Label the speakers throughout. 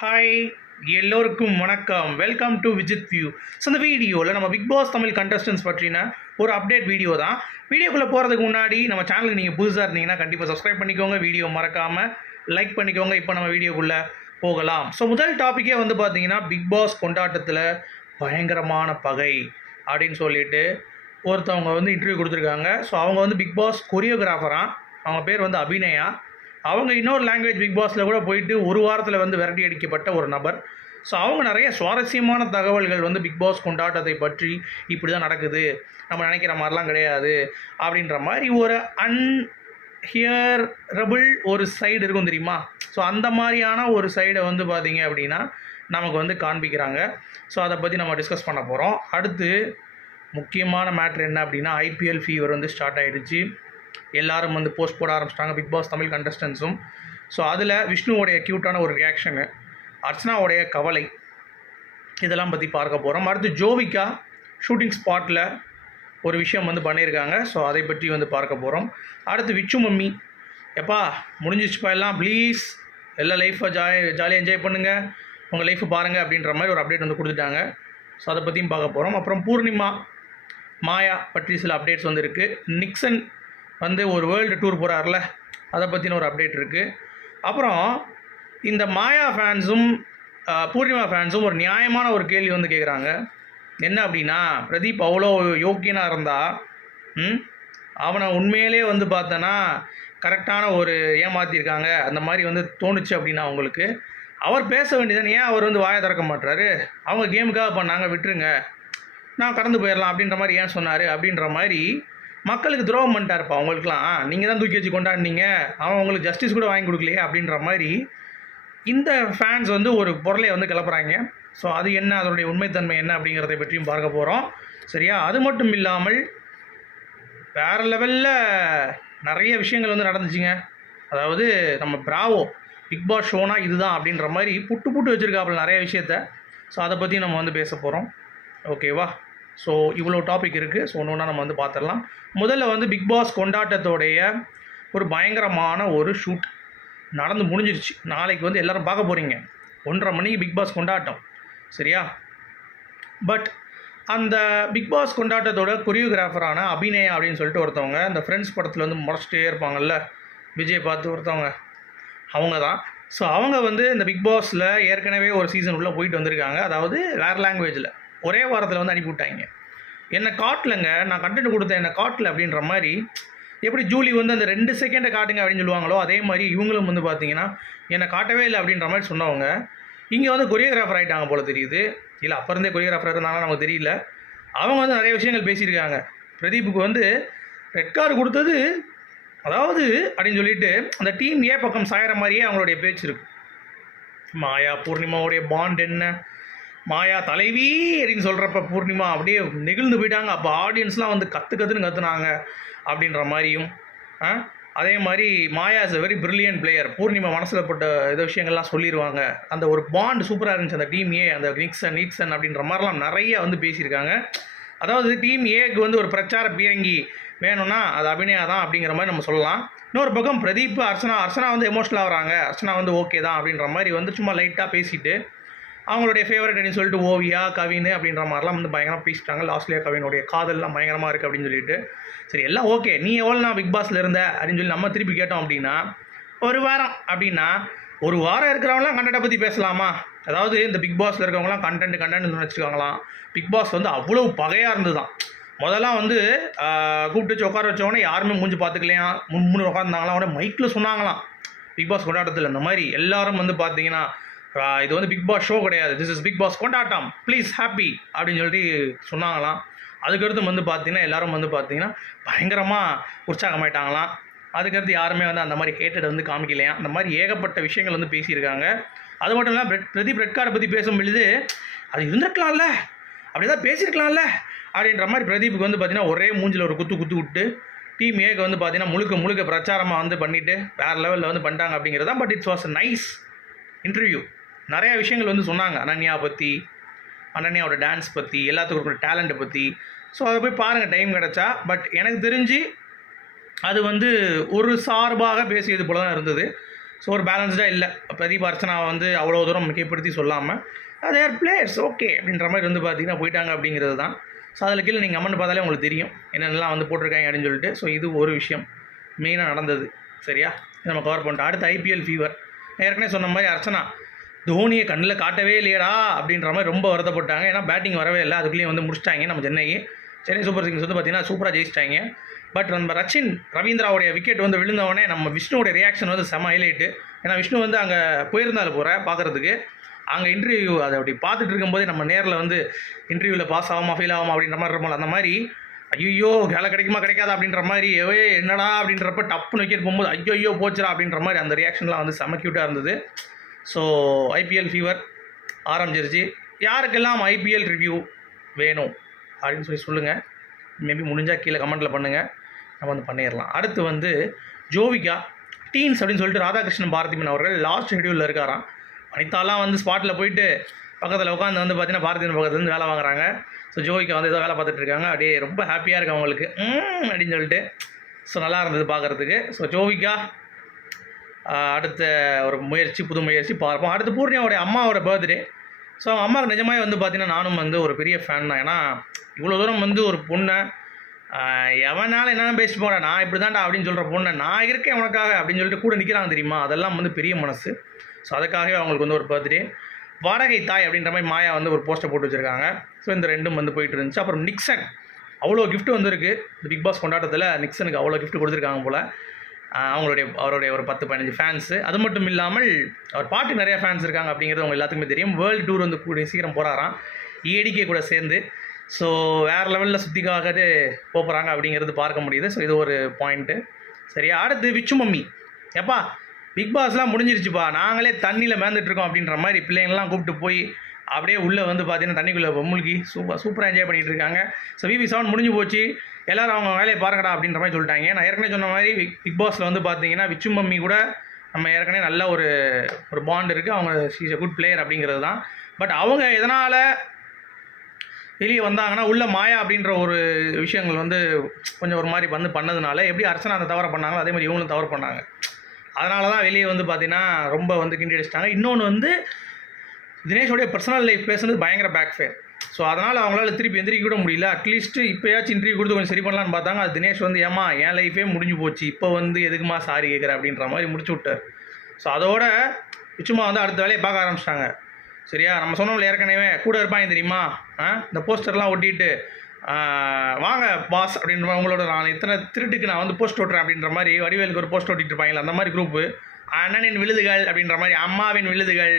Speaker 1: Hi எல்லோருக்கும் வணக்கம். Welcome to Vijith view so இந்த வீடியோவில் நம்ம பிக் பாஸ் தமிழ் கண்டஸ்டன்ஸ் பற்றின ஒரு அப்டேட் வீடியோ தான். வீடியோக்குள்ளே போகிறதுக்கு முன்னாடி நம்ம சேனலுக்கு நீங்கள் புதுசாக இருந்தீங்கன்னா கண்டிப்பாக சப்ஸ்கிரைப் பண்ணிக்கோங்க. வீடியோ மறக்காமல் லைக் பண்ணிக்கோங்க. இப்போ நம்ம வீடியோக்குள்ளே போகலாம். ஸோ முதல் டாப்பிக்கே வந்து பார்த்தீங்கன்னா பிக் பாஸ் கொண்டாட்டத்தில் பயங்கரமான பகை அப்படின்னு சொல்லிட்டு ஒருத்தவங்க வந்து இன்டர்வியூ கொடுத்துருக்காங்க. ஸோ அவங்க வந்து பிக் பாஸ் கொரியோகிராஃபராக அவங்க பேர் வந்து அபிநயா. அவங்க இன்னொரு லாங்குவேஜ் பிக் பாஸில் கூட போயிட்டு ஒரு வாரத்தில் வந்து விரட்டி அடிக்கப்பட்ட ஒரு நபர். ஸோ அவங்க நிறைய சுவாரஸ்யமான தகவல்கள் வந்து பிக் பாஸ் கொண்டாட்டத்தை பற்றி இப்படி தான் நடக்குது. நம்ம நினைக்கிற மாதிரிலாம் கிடையாது. அப்படின்ற மாதிரி ஒரு அன்ஹியரபிள் ஒரு சைடு இருக்கும் தெரியுமா? ஸோ அந்த மாதிரியான ஒரு சைடை வந்து பார்த்தீங்க அப்படின்னா நமக்கு வந்து காண்பிக்கிறாங்க. ஸோ அதை பற்றி நம்ம டிஸ்கஸ் பண்ண போகிறோம் அடுத்து முக்கியமான மேட்ரு என்ன அப்படின்னா ஐபிஎல் ஃபீவர் வந்து ஸ்டார்ட் ஆகிடுச்சு எல்லாரும் வந்து போஸ்ட் போட ஆரம்பிச்சிட்டாங்க. பிக் பாஸ் தமிழ் கண்டஸ்டன்ஸும் ஸோ அதில் விஷ்ணுவோடைய க்யூட்டான ஒரு ரியாக்ஷனு அர்ச்சனாவுடைய கவலை இதெல்லாம் பற்றி பார்க்க போகிறோம் அடுத்து ஜோவிகா ஷூட்டிங் ஸ்பாட்டில் ஒரு விஷயம் வந்து பண்ணியிருக்காங்க. ஸோ அதை பற்றி வந்து பார்க்க போகிறோம் அடுத்து விச்சு மம்மி. எப்பா முடிஞ்சிச்சுப்பா எல்லாம். ப்ளீஸ் எல்லா லைஃப்பை ஜாலி ஜாலியாக என்ஜாய் பண்ணுங்கள் உங்கள் லைஃப்பை பாருங்கள் அப்படின்ற மாதிரி ஒரு அப்டேட் வந்து கொடுத்துட்டாங்க. ஸோ அதை பற்றியும் பார்க்க போகிறோம் அப்புறம் பூர்ணிமா மாயா பற்றி சில அப்டேட்ஸ் வந்து இருக்குது நிக்சன் வந்து ஒரு வேர்ல்டு டூர் போகிறார்ல அதை பற்றின ஒரு அப்டேட் இருக்குது அப்புறம் இந்த மாயா ஃபேன்ஸும் பூர்ணிமா ஃபேன்ஸும் ஒரு நியாயமான ஒரு கேள்வி வந்து கேட்குறாங்க என்ன அப்படின்னா பிரதீப் அவ்வளோ யோக்கியனாக இருந்தா ம் அவனை உண்மையிலே வந்து பார்த்தோன்னா கரெக்டான ஒரு ஏமாற்றிருக்காங்க அந்த மாதிரி வந்து தோணுச்சு அப்படின்னா அவங்களுக்கு அவர் பேச வேண்டியதானே ஏன் அவர் வந்து வாயை திறக்க மாட்டுறாரு அவங்க கேமுக்காக பண்ணாங்க விட்டுருங்க. நான் கடந்து போயிடலாம் அப்படின்ற மாதிரி ஏன் சொன்னார்? அப்படின்ற மாதிரி மக்களுக்கு துரோகம் பண்ணிட்டாருப்பா அவங்களுக்குலாம் நீங்கள் தான் தூக்கி வச்சு கொண்டாடினீங்க. அவன் உங்களுக்கு ஜஸ்டிஸ் கூட வாங்கி கொடுக்கலையே அப்படின்ற மாதிரி இந்த ஃபேன்ஸ் வந்து ஒரு பொருளை வந்து கிளப்புறாங்க. ஸோ அது என்ன? அதனுடைய உண்மைத்தன்மை என்ன அப்படிங்கிறத பற்றியும் பார்க்க போகிறோம் சரியா? அது மட்டும் இல்லாமல் வேறு லெவலில் நிறைய விஷயங்கள் வந்து நடந்துச்சுங்க. அதாவது நம்ம பிராவோ பிக் பாஸ் ஷோனா இதுதான் அப்படின்ற மாதிரி புட்டு புட்டு வச்சுருக்காப்புல நிறைய விஷயத்த. ஸோ அதை பற்றி நம்ம வந்து பேச போகிறோம் ஓகேவா ஸோ இவ்வளோ டாபிக் இருக்குது ஸோ ஒன்று ஒன்றா நம்ம வந்து பார்த்துடலாம் முதல்ல வந்து பிக் பாஸ் கொண்டாட்டத்தோடைய ஒரு பயங்கரமான ஒரு ஷூட் நடந்து முடிஞ்சிருச்சு. நாளைக்கு வந்து எல்லாரும் பார்க்க போகிறீங்க ஒன்றரை மணிக்கு பிக் பாஸ் கொண்டாட்டம். சரியா? பட் அந்த பிக் பாஸ் கொண்டாட்டத்தோட கொரியோகிராஃபரான அபிநயா அப்படின்னு சொல்லிட்டு ஒருத்தவங்க அந்த ஃப்ரெண்ட்ஸ் படத்தில் வந்து முறைச்சிட்டே இருப்பாங்கல்ல? விஜய் பார்த்து ஒருத்தவங்க. அவங்க தான். ஸோ அவங்க வந்து இந்த பிக் பாஸில் ஏற்கனவே ஒரு சீசன் உள்ளே போயிட்டு வந்திருக்காங்க. அதாவது வேறு லாங்குவேஜில் ஒரே வாரத்தில் வந்து அனுப்பி விட்டாங்க என்னை காட்டலங்க நான் கண்டென்ட் கொடுத்தேன் என்னை காட்டல அப்படின்ற மாதிரி. எப்படி ஜூலி வந்து அந்த ரெண்டு செகண்டை காட்டுங்க அப்படின்னு சொல்லுவாங்களோ அதே மாதிரி இவங்களும் வந்து பார்த்தீங்கன்னா என்னை காட்டவே இல்லை அப்படின்ற மாதிரி சொன்னவங்க. இங்கே வந்து கொரியோகிராஃபர் ஆகிட்டாங்க போல் தெரியுது. இல்லை அப்போ இருந்தே கொரியோகிராஃபர் இருந்தாலும் நமக்கு தெரியல. அவங்க வந்து நிறைய விஷயங்கள் பேசியிருக்காங்க. பிரதீப்புக்கு வந்து ரெட் கார்டு கொடுத்தது அதாவது அப்படின்னு சொல்லிட்டு அந்த டீம் ஏ பக்கம் சாயிற மாதிரியே அவங்களுடைய பேச்சு இருக்கு. மாயா பூர்ணிமாவுடைய பாண்ட் என்ன? மாயா தலைவி அப்படின்னு சொல்கிறப்ப பூர்ணிமா அப்படியே நெகிழ்ந்து போயிட்டாங்க. அப்போ ஆடியன்ஸ்லாம் வந்து கற்று கற்றுன்னு கற்றுனாங்க அப்படின்ற மாதிரியும் அதே மாதிரி Maya is a very brilliant player Poornima மனசில் பட்ட இது விஷயங்கள்லாம் சொல்லிடுவாங்க அந்த ஒரு பாண்ட் சூப்பராக இருந்துச்சு. அந்த டீம் ஏ அந்த நிக்சன் நிக்சன் அப்படின்ற மாதிரிலாம் நிறைய வந்து பேசியிருக்காங்க. அதாவது டீம் ஏக்கு வந்து ஒரு பிரச்சார பீரங்கி வேணும்னா அது அபிநயா தான் அப்படிங்கிற மாதிரி நம்ம சொல்லலாம். இன்னொரு பக்கம் பிரதீப் அர்ச்சனா அர்ச்சனா வந்து எமோஷனல் ஆகுறாங்க அர்ச்சனா வந்து ஓகே தான் அப்படின்ற மாதிரி வந்து சும்மா லைட்டாக பேசிட்டு அவங்களுடைய ஃபேவரட் அப்படின்னு சொல்லிட்டு ஓவியா கவின் அப்படின்ற மாதிரிலாம் வந்து பயங்கரமாக பேசிட்டாங்க. லாஸ்ட்லேயே கவினுடைய காதல்லாம் பயங்கரமாக இருக்குது அப்படின்னு சொல்லிட்டு. சரி எல்லாம் ஓகே நீ எவ்வளோ நான் பிக் பாஸில் இருந்த அப்படின்னு சொல்லி நம்ம திருப்பி கேட்டோம் அப்படின்னா ஒரு வாரம் அப்படின்னா ஒரு வாரம் இருக்கிறவங்களாம் கண்டென்ட்டை பற்றி பேசலாமா? அதாவது இந்த பிக் பாஸில் இருக்கவங்களாம் கண்டென்ட் கண்டென்ட் நினச்சிக்காங்களாம் பிக் பாஸ் வந்து அவ்வளோ பகையாக இருந்ததுதான். முதல்லாம் வந்து கூப்பிட்டு வச்சு உட்கார வச்சவொடனே யாருமே மூஞ்சி பார்த்துக்கலையா? முன்னு உட்காந்துருந்தாங்களாம் உடனே மைக்கில் சொன்னாங்களாம். பிக் பாஸ் கொண்டாட்டத்தில் இந்த மாதிரி எல்லாரும் வந்து பார்த்தீங்கன்னா இது வந்து பிக் பாஸ் ஷோ கிடையாது. திஸ் இஸ் பிக் பாஸ் கொண்டாட்டம். ப்ளீஸ் ஹாப்பி அப்படின்னு சொல்லிட்டு சொன்னாங்களாம். அதுக்கடுத்து வந்து பார்த்தீங்கன்னா எல்லாரும் வந்து பார்த்தீங்கன்னா பயங்கரமாக உற்சாகமாயிட்டாங்களாம். அதுக்கடுத்து யாருமே வந்து அந்த மாதிரி ஹேட்டட் வந்து காமிக்கலையா அந்த மாதிரி ஏகப்பட்ட விஷயங்கள் வந்து பேசியிருக்காங்க. அது மட்டும் இல்லாமல் பிரெட் பிரதீப் ரெட் கார்டை பற்றி பேசும் பொழுது அது இருந்திருக்கலாம்ல. அப்படி தான் பேசியிருக்கலாம்ல. அப்படின்ற மாதிரி பிரதீப்புக்கு வந்து பார்த்தீங்கன்னா ஒரே மூஞ்சில் ஒரு குத்து குத்து விட்டு டீம் ஏக்கு வந்து பார்த்தீங்கன்னா முழுக்க முழுக்க பிரச்சாரமாக வந்து பண்ணிவிட்டு வேறு லெவலில் வந்து பண்ணிட்டாங்க அப்படிங்கிறது தான் but it's was nice interview நிறையா விஷயங்கள் வந்து சொன்னாங்க. அனன்யா பற்றி அனன்யாவோட டான்ஸ் பற்றி எல்லாத்துக்கும் இருக்கிற டேலண்ட்டை பற்றி ஸோ அதை போய் பாருங்கள் டைம் கிடச்சா. பட் எனக்கு தெரிஞ்சு அது வந்து ஒரு சார்பாக பேசியது போல தான் இருந்தது. ஸோ ஒரு பேலன்ஸ்டாக இல்லை. பிரதீப் அர்ச்சனா வந்து அவ்வளோ தூரம் முக்கியப்படுத்தி சொல்லாமல் அது ஏர் பிளேயர்ஸ் ஓகே அப்படின்ற மாதிரி வந்து பார்த்தீங்கன்னா போயிட்டாங்க அப்படிங்கிறது தான். ஸோ அதில் கீழே நீங்கள் கமெண்ட் பார்த்தாலே உங்களுக்கு தெரியும். என்னென்னலாம் வந்து போட்டிருக்காங்க அப்படின்னு சொல்லிட்டு. ஸோ இது ஒரு விஷயம். மெயினாக நடந்தது. சரியா? நம்ம கவர் பண்ணிட்டோம். அடுத்து ஐபிஎல் ஃபீவர் ஏற்கனவே சொன்ன மாதிரி அர்ச்சனா தோனியை கண்ணில் காட்டவே இல்லையடா அப்படின்ற மாதிரி ரொம்ப வருத்தப்பட்டாங்க. ஏன்னா பேட்டிங் வரவே இல்லை. அதுக்குள்ளேயும் வந்து முடிச்சிட்டாங்க. நம்ம சென்னை சென்னை சூப்பர் கிங்ஸ் வந்து பார்த்தீங்கன்னா சூப்பராக ஜெயிச்சிட்டாங்க. பட் நம்ம ரச்சின் ரவீந்திராவுடைய விக்கெட் வந்து விழுந்தவொடனே நம்ம விஷ்ணுவோட ரியாக்ஷன் வந்து செம ஹைலைட்டு ஏன்னா விஷ்ணு வந்து அங்கே போயிருந்தாலும் போகிற பார்க்குறதுக்கு அங்கே இன்டர்வியூ அதை அப்படி பார்த்துட்டு இருக்கும்போதே நம்ம நேரில் வந்து இன்டர்வியூவில் பாஸ் ஆகுமா ஃபெயில் ஆகுமா அப்படின்ற மாதிரி இருப்போம்ல அந்த மாதிரி ஐயோ வேலை கிடைக்குமா கிடைக்காதா? அப்படின்ற மாதிரி ஏ என்னடா? அப்படின்றப்ப டப்புன்னு விக்கெட் போகும்போது ஐயோ ஐயோ போச்சுடா அப்படின்ற மாதிரி அந்த ரியாக்ஷன்லாம் வந்து செம க்யூட்டாக இருந்தது. ஸோ ஐபிஎல் ஃபீவர் ஆரம்பிச்சிருச்சு யாருக்கெல்லாம் ஐபிஎல் ரிவ்யூ வேணும் அப்படின்னு சொல்லி சொல்லுங்கள் மேபி முடிஞ்சால் கீழே கமெண்ட்டில் பண்ணுங்கள் நம்ம வந்து பண்ணிடலாம். அடுத்து வந்து ஜோவிகா டீன்ஸ் அப்படின்னு சொல்லிட்டு ராதாகிருஷ்ணன் பாரதிமன் அவர்கள் லாஸ்ட் ஷெடியூலில் இருக்காராம். அனிதாலாம் வந்து ஸ்பாட்டில் போயிட்டு பக்கத்தில் உட்காந்து வந்து பார்த்தீங்கன்னா பாரதியின் பக்கத்துல வந்து வேலை வாங்குறாங்க. ஸோ ஜோவிகா வந்து ஏதோ வேலை பார்த்துட்டு இருக்காங்க. அப்படியே ரொம்ப ஹாப்பியாக இருக்கு அவங்களுக்கு. ம் அப்படின்னு சொல்லிட்டு. ஸோ நல்லா இருந்தது பார்க்குறதுக்கு. ஸோ ஜோவிகா அடுத்த ஒரு முயற்சி புது முயற்சி பார்ப்போம். அடுத்து பூர்ணியாவுடைய அம்மாவோட பர்த்டே. ஸோ அவங்க அம்மாவுக்கு நிஜமாவே வந்து பார்த்திங்கன்னா நானும் வந்து ஒரு பெரிய ஃபேன் தான். ஏன்னா இவ்வளோ தூரம் வந்து ஒரு பொண்ணை எவனால என்னென்ன பேசிட்டு போடா நான் இப்படி தான்டா அப்படின்னு சொல்கிற பொண்ணை நான் இருக்கேன் உனக்காக அப்படின்னு சொல்லிட்டு கூட நிற்கிறாங்க தெரியுமா? அதெல்லாம் வந்து பெரிய மனசு. ஸோ அதுக்காகவே அவங்களுக்கு வந்து ஒரு பர்த்டே. வாடகை தாய் அப்படின்ற மாதிரி மாயா வந்து ஒரு போஸ்டர் போட்டு வச்சுருக்காங்க. ஸோ இந்த ரெண்டும் வந்து போயிட்டு இருந்துச்சு. அப்புறம் நிக்சன். அவ்வளோ கிஃப்ட் வந்துருக்கு. இந்த பிக் பாஸ் கொண்டாட்டத்தில் நிக்சனுக்கு அவ்வளோ கிஃப்ட் கொடுத்துருக்காங்க போல். அவங்களுடைய அவருடைய ஒரு பத்து பதினஞ்சு ஃபேன்ஸு அது மட்டும் இல்லாமல் அவர் பாட்டு நிறைய ஃபேன்ஸ் இருக்காங்க அப்படிங்கிறது அவங்க எல்லாத்துக்குமே தெரியும். வேர்ல்டு டூர் வந்து கூடிய சீக்கிரம் போகிறாராம் ஏடிகே கூட சேர்ந்து. ஸோ வேறு லெவலில் சுத்திக்காகவே போகிறாங்க அப்படிங்கிறது பார்க்க முடியுது. ஸோ இது ஒரு பாயிண்ட்டு சரியா? அடுத்து விச்சு மம்மி எப்பா பிக் பாஸ்லாம் முடிஞ்சிருச்சுப்பா. நாங்களே தண்ணியில் மேந்துட்டுருக்கோம் அப்படின்ற மாதிரி பிள்ளைங்கள்லாம் கூப்பிட்டு போய் அப்படியே உள்ளே வந்து பார்த்தீங்கன்னா தண்ணிக்குள்ளே மூழ்கி சூப்பர் சூப்பராக என்ஜாய் பண்ணிகிட்டு இருக்காங்க. ஸோ விவி செவன் முடிஞ்சு போச்சு. எல்லாரும் அவங்க வேலையை பாருங்கடா அப்படின்ற மாதிரி சொல்லிட்டாங்க. நான் ஏற்கனவே சொன்ன மாதிரி பிக் பிக் பாஸில் வந்து பார்த்தீங்கன்னா விச்சு மம்மி கூட நம்ம ஏற்கனவே நல்ல ஒரு ஒரு பாண்ட் இருக்குது அவங்க ஷீஸ் அ குட் பிளேயர் அப்படிங்கிறது தான். பட் அவங்க எதனால் வெளியே வந்தாங்கன்னா உள்ள மாயா அப்படின்ற ஒரு விஷயங்கள் வந்து கொஞ்சம் ஒரு மாதிரி வந்து பண்ணதுனால எப்படி அர்ச்சனா அந்த தவறை பண்ணாங்களோ அதே மாதிரி இவங்களும் தவறு பண்ணாங்க. அதனால தான் வெளியே வந்து பார்த்தீங்கன்னா ரொம்ப வந்து கிண்டி அடிச்சிட்டாங்க இன்னொன்று வந்து தினேஷோடைய பர்சனல் லைஃப் பேசுனது பயங்கர பேக் ஃபேர் ஸோ அதனால் அவங்களால திருப்பி எந்திரிக்க கூட முடியல. அட்லீஸ்ட் இப்போயாச்சும் இன்டர்வியூ கொடுத்து கொஞ்சம் சரி பண்ணலான்னு பார்த்தாங்க. அது தினேஷ் வந்து ஏமா என் லைஃபே முடிஞ்சு போச்சு. இப்போ வந்து எதுக்குமா சாரி கேட்குற அப்படின்ற மாதிரி முடிச்சு விட்டார். ஸோ அதோட சும்மா வந்து அடுத்த வேலையை பார்க்க ஆரம்பிச்சிட்டாங்க. சரியா? நம்ம சொன்னோம்ல ஏற்கனவே கூட இருப்பாங்க தெரியுமா? ஆ? இந்த போஸ்டர்லாம் ஒட்டிட்டு வாங்க பாஸ் அப்படின்ற மாதிரி உங்களோட நான் இத்தனை திருட்டுக்கு நான் வந்து போஸ்ட் ஓட்டுறேன் அப்படின்ற மாதிரி வடிவேலுக்கு ஒரு போஸ்ட் ஓட்டிட்டு இருப்பாங்களே அந்த மாதிரி குரூப்பு அண்ணனின் விழுதுகள் அப்படின்ற மாதிரி அம்மாவின் விழுதுகள்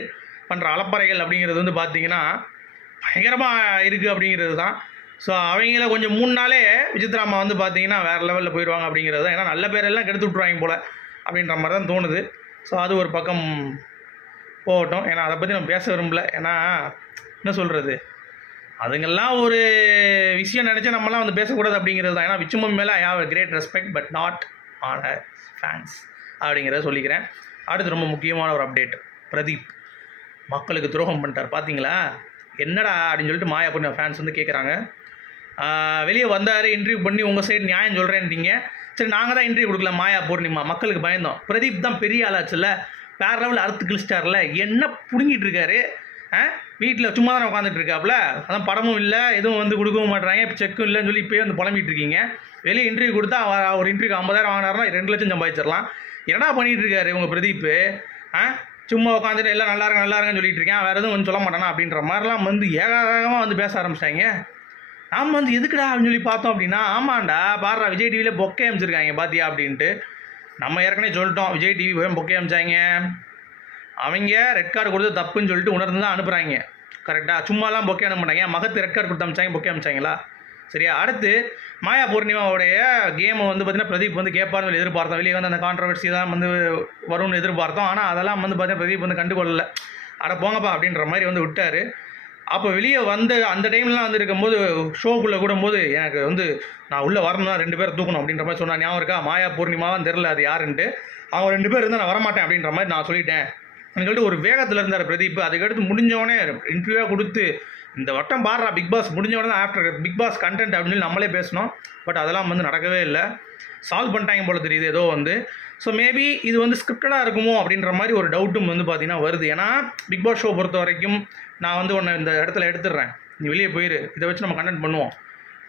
Speaker 1: பண்ணுற அலப்பறைகள் அப்படிங்கிறது வந்து பார்த்தீங்கன்னா பயங்கரமாக இருக்குது அப்படிங்கிறது தான். ஸோ அவங்கள கொஞ்சம் மூணு நாளே விசித்ராமா வந்து பார்த்தீங்கன்னா வேறு லெவலில் போயிடுவாங்க அப்படிங்கிறது தான். ஏன்னா நல்ல பேரெல்லாம் கெடுத்து விட்ருவாங்க போல் அப்படின்ற மாதிரி தான் தோணுது. ஸோ அது ஒரு பக்கம் போகட்டும். ஏன்னா அதை பற்றி நம்ம பேச விரும்பல. ஏன்னா என்ன சொல்கிறது அதுங்கெல்லாம் ஒரு விஷயம் நினச்சா நம்மலாம் வந்து பேசக்கூடாது அப்படிங்கிறது தான். ஏன்னா விச்சுமம் மேலே I have great respect but not on a fans அப்படிங்கிறத சொல்லிக்கிறேன். அடுத்து ரொம்ப முக்கியமான ஒரு அப்டேட் பிரதீப். மக்களுக்கு துரோகம் பண்ணிட்டார். பார்த்தீங்களா என்னடா அப்படின்னு சொல்லிட்டு மாயா பொண்ணு ஃபேன்ஸ் வந்து கேட்குறாங்க வெளியே வந்தார் இன்டர்வியூ பண்ணி உங்கள் சைடு நியாயம் சொல்கிறேன்றீங்க சரி நாங்கள் தான் இன்டர்வியூ கொடுக்கல மாயா பூர்ணிமா. மக்களுக்கு பயந்தோம். பிரதீப் தான் பெரிய ஆளாச்சுல்ல வேறு லெவலில் அறுத்து கிழிச்சிட்டார்ல என்ன பிடுங்கிட்டு இருக்காரு? ஆ வீட்டில் சும்மா தானே உட்காந்துட்டு இருக்காப்புல அதான் படமும் இல்லை எதுவும் வந்து கொடுக்கவும் மாட்றாங்க. இப்போ செக்கும் இல்லைன்னு சொல்லி இப்போயே வந்து புலம்பிட்டு இருக்கீங்க. வெளியே இன்டர்வியூ கொடுத்தா அவர் ஒரு இன்டர்வியூக்கு ஐம்பதாயிரம் வாங்கினாருன்னா ரெண்டு லட்சம் சம்பாதிச்சிடலாம். என்னடா பண்ணிகிட்டு இருக்காரு உங்கள் பிரதீப் ஆ சும்மா உட்காந்துட்டு எல்லாம் நல்லா இருங்க நல்லா இருங்கன்னு சொல்லிட்டு இருக்கேன். வேறு எதுவும் வந்து சொல்ல மாட்டானா? அப்படின்ற மாதிரிலாம் வந்து ஏகாதகமாக வந்து பேச ஆரம்பிச்சிட்டாங்க. நாம் வந்து எதுக்குடா அப்படின்னு சொல்லி பார்த்தோம் அப்படின்னா ஆமாண்டா பாடுறா விஜய் டிவியில் பொக்கே அமைச்சிருக்காங்க பாத்தியா அப்படின்ட்டு. நம்ம ஏற்கனவே சொல்லிட்டோம் விஜய் டிவி போய் பொக்கே அமைச்சாங்க. அவங்க ரெட் கார்டு கொடுத்து தப்புன்னு சொல்லிட்டு உணர்ந்து தான் அனுப்புகிறாங்க கரெக்டாக சும்மாலாம் பொக்கே அனுப்ப மாட்டாங்க. மகத்து ரெட் கார்டு கொடுத்து அமைச்சாங்க பொக்கே அமைச்சாங்களா? சரியா? அடுத்து மாயா பூர்ணிமாவுடைய கேமை வந்து பார்த்தீங்கன்னா பிரதீப் வந்து கேட்பார்னு எதிர்பார்த்தோம் வெளியே வந்து அந்த கான்ட்ரவர்சி தான் வந்து வரும்னு எதிர்பார்த்தோம். ஆனால் அதெல்லாம் வந்து பார்த்தீங்கன்னா பிரதீப் வந்து கண்டுகொள்ளலை. அட போங்கப்பா அப்படின்ற மாதிரி வந்து விட்டார். அப்போ வெளியே வந்து அந்த டைம்லாம் வந்து இருக்கும்போது ஷோக்குள்ளே கூடும்போது எனக்கு வந்து நான் உள்ளே வரணும் தான் ரெண்டு பேரும் தூக்கணும் அப்படின்ற மாதிரி சொன்னால் ஞாபகம் இருக்கா? மாயா பூர்ணிமாவும் தெரில அது யாருன்ட்டு. அவங்க ரெண்டு பேர் இருந்தால் நான் வரமாட்டேன் அப்படின்ற மாதிரி நான் சொல்லிட்டேன். அப்படின்னு சொல்லிட்டு ஒரு வேகத்தில் இருந்தார் பிரதீப். அதுக்கடுத்து முடிஞ்சவொடனே இன்டர்வியூவாக கொடுத்து இந்த வட்டம் பாடுறா பிக் பாஸ் முடிஞ்சவொடனே ஆஃப்டர் பிக் பாஸ் கண்டென்ட் அப்படின்னு சொல்லி நம்மளே பேசணும் பட் அதெல்லாம் வந்து நடக்கவே இல்லை. சால்வ் பண்ணிட்டாங்க போல் தெரியுது ஏதோ வந்து. ஸோ மேபி இது வந்து ஸ்கிரிப்டடாக இருக்குமோ அப்படின்ற மாதிரி ஒரு டவுட்டும் வந்து பார்த்தீங்கன்னா வருது. ஏன்னா பிக் பாஸ் ஷோ பொறுத்த வரைக்கும் நான் வந்து ஒன்று இந்த இடத்துல எடுத்துடுறேன். நீ வெளியே போயிரு. இதை வச்சு நம்ம கண்டென்ட் பண்ணுவோம்.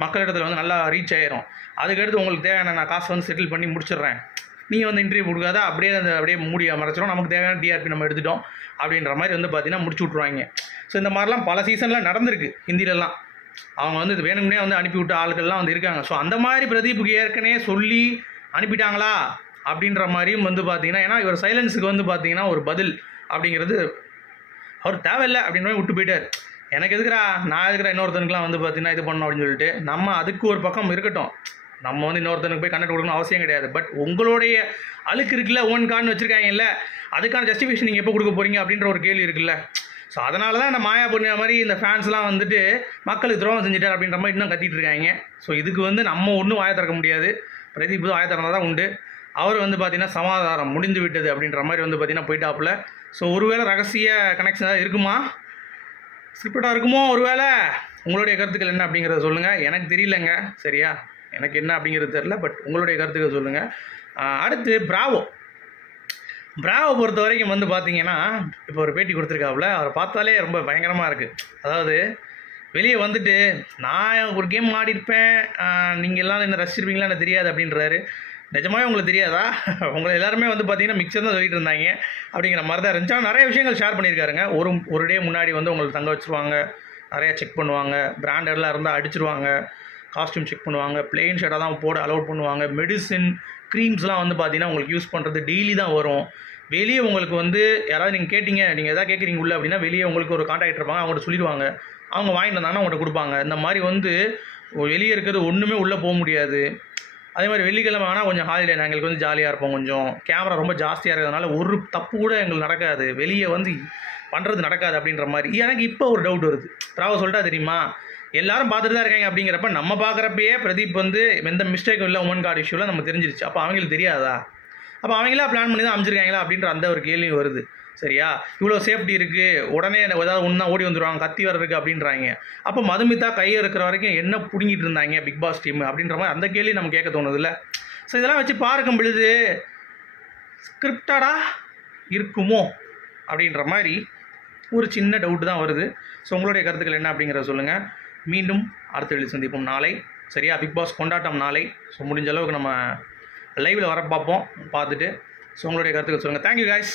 Speaker 1: மக்கள் இடத்துல வந்து நல்லா ரீச் ஆயிரும். அதுக்கடுத்து உங்களுக்கு தேவையான நான் காசு வந்து செட்டில் பண்ணி முடிச்சிடுறேன். நீங்கள் வந்து இன்டர்வியூ கொடுக்காத அப்படியே அந்த அப்படியே மூடி மறைச்சிடும் நமக்கு தேவையான டிஆர்பி நம்ம எடுத்துட்டோம். அப்படின்ற மாதிரி வந்து பார்த்தீங்கன்னா முடிச்சு விட்ருவாங்க ஸோ இந்த மாதிரிலாம் பல சீசனில் நடந்திருக்கு ஹிந்திலலாம். அவங்க வந்து இது வேணும்னே வந்து அனுப்பிவிட்ட ஆளுகள்லாம் வந்து இருக்காங்க. ஸோ அந்த மாதிரி பிரதீப்புக்கு ஏற்கனவே சொல்லி அனுப்பிட்டாங்களா? அப்படின்ற மாதிரியும் வந்து பார்த்தீங்கன்னா ஏன்னா இவர் சைலன்ஸுக்கு வந்து பார்த்தீங்கன்னா ஒரு பதில் அப்படிங்கிறது அவர் தேவையில்லை அப்படின்ற மாதிரி விட்டு போயிட்டார். எனக்கு எதுக்குறா நான் எதுக்குறா இன்னொருத்தனுக்குலாம் வந்து பார்த்தீங்கன்னா இது பண்ணோம் அப்படின்னு சொல்லிட்டு நம்ம அதுக்கு ஒரு பக்கம் இருக்கட்டும். நம்ம வந்து இன்னொருத்தனுக்கு போய் கண்டக்ட் கொடுக்கணும் அவசியம் கிடையாது. பட் உங்களுடைய அழுக்கு இருக்குல்ல ஓன் கான்னு வச்சுருக்காங்கல்ல அதுக்கான ஜஸ்டிஃபிகேஷன் நீங்கள் எப்போ கொடுக்க போகிறீங்க அப்படின்ற ஒரு கேள்வி இருக்குல்ல. ஸோ அதனால தான் இந்த மாயா பொண்ணு மாதிரி இந்த ஃபேன்ஸ்லாம் வந்துட்டு மக்களுக்கு துரோகம் செஞ்சுட்டார் அப்படின்ற மாதிரி இன்னும் கத்திட்டு இருக்காங்க. ஸோ இதுக்கு வந்து நம்ம ஒன்றும் வாய திறக்க முடியாது. பிரதீப் வாய திறந்தால் தான் உண்டு. அவர் வந்து பார்த்திங்கன்னா சமாதானம் முடிந்து விட்டது அப்படின்ற மாதிரி வந்து பார்த்திங்கன்னா போயிட்டாப்புல. ஸோ ஒருவேளை ரகசிய கனெக்ஷன் ஏதாவது இருக்குமா? ஸ்கிரிப்டாக இருக்குமோ? ஒருவேளை உங்களுடைய கருத்துக்கள் என்ன அப்படிங்கிறத சொல்லுங்கள் எனக்கு தெரியலங்க. சரியா? எனக்கு என்ன அப்படிங்கிறது தெரில பட் உங்களுடைய கருத்துக்கள் சொல்லுங்கள் அடுத்து பிராவோ பிராவை பொறுத்த வரைக்கும் வந்து பார்த்தீங்கன்னா இப்போ ஒரு பேட்டி கொடுத்துருக்காப்புல அவரை பார்த்தாலே ரொம்ப பயங்கரமாக இருக்குது அதாவது வெளியே வந்துட்டு நான் ஒரு கேம் ஆடிருப்பேன். நீங்கள் எல்லாம் என்ன ரசிச்சிருப்பீங்களா எனக்கு தெரியாது அப்படின்றாரு. நிஜமாவே உங்களுக்கு தெரியாதா? உங்களை எல்லாருமே வந்து பார்த்தீங்கன்னா மிக்சர் தான் சொல்லிட்டு இருந்தாங்க. அப்படிங்கிற மாதிரி தான் இருந்துச்சு நிறைய விஷயங்கள் ஷேர் பண்ணியிருக்காருங்க. ஒரு ஒரு டே முன்னாடி வந்து உங்களுக்கு தங்க வச்சுருவாங்க. நிறையா செக் பண்ணுவாங்க. பிராண்டட்லாம் இருந்தால் அடிச்சிருவாங்க. காஸ்ட்யூம் செக் பண்ணுவாங்க பிளெயின் ஷர்ட்டாக தான் போட அலோட் பண்ணுவாங்க. மெடிசின் க்ரீம்ஸ்லாம் வந்து பார்த்தீங்கன்னா உங்களுக்கு யூஸ் பண்ணுறது டெய்லி தான் வரும். வெளியே உங்களுக்கு வந்து யாராவது நீங்கள் கேட்டிங்க நீங்கள் எதாவது கேட்குறீங்க உள்ள அப்படின்னா வெளியே உங்களுக்கு ஒரு காண்டாக்ட் இருப்பாங்க அவங்கள்ட்ட சொல்லிடுவாங்க. அவங்க வாங்கிட்டு வந்தாங்கன்னா அவங்கள்ட்ட கொடுப்பாங்க. இந்த மாதிரி வந்து வெளியே இருக்கிறது ஒன்றுமே உள்ளே போக முடியாது. அதே மாதிரி வெள்ளிக்கிழமை ஆனால் கொஞ்சம் ஹாலிடே எங்களுக்கு வந்து ஜாலியாக இருப்போம் கொஞ்சம். கேமரா ரொம்ப ஜாஸ்தியாக இருக்கிறதுனால ஒரு தப்பு கூட எங்களுக்கு நடக்காது. வெளியே வந்து பண்ணுறது நடக்காது அப்படின்ற மாதிரி. எனக்கு இப்போ ஒரு டவுட் வருது. ராவ சொல்லிட்டா தெரியுமா? எல்லாரும் பார்த்துட்டு தான் இருக்காங்க அப்படிங்கிறப்ப நம்ம பார்க்குறப்பயே பிரதீப் வந்து எந்த மிஸ்டேக்கும் இல்லை உமன் கார்டு இஷ்யூவில் நம்ம தெரிஞ்சிருச்சு. அப்போ அவங்களுக்கு தெரியாதா? அப்போ அவங்களா பிளான் பண்ணி தான் அமைச்சிருக்காங்களா அப்படின்ற அந்த ஒரு கேள்வி வருது. சரியா? இவ்வளோ சேஃப்டி இருக்குது உடனே ஏதாவது ஒன்றா ஓடி வந்துடுவாங்க கத்தி வர இருக்குது அப்படின்றாங்க. அப்போ மதுமிதா கை இருக்கிற வரைக்கும் என்ன பிடுங்கிட்டு இருந்தாங்க பிக் பாஸ் டீம் அப்படின்ற மாதிரி அந்த கேள்வி நம்ம கேட்க தோணுதுல்ல. ஸோ இதெல்லாம் வச்சு பார்க்கும் பொழுது ஸ்கிரிப்டடாக இருக்குமோ அப்படின்ற மாதிரி ஒரு சின்ன டவுட்டு தான் வருது. ஸோ உங்களுடைய கருத்துக்கள் என்ன அப்படிங்கிறத சொல்லுங்கள் மீண்டும் அடுத்த வெளியில் சந்திப்போம் நாளை. சரியா? பிக் பாஸ் கொண்டாட்டம் நாளை. ஸோ முடிஞ்ச அளவுக்கு நம்ம லைவில் வர பார்ப்போம். பார்த்துட்டு ஸோ உங்களுடைய கருத்துக்கள் சொல்லுங்கள் தேங்க்யூ கைஸ்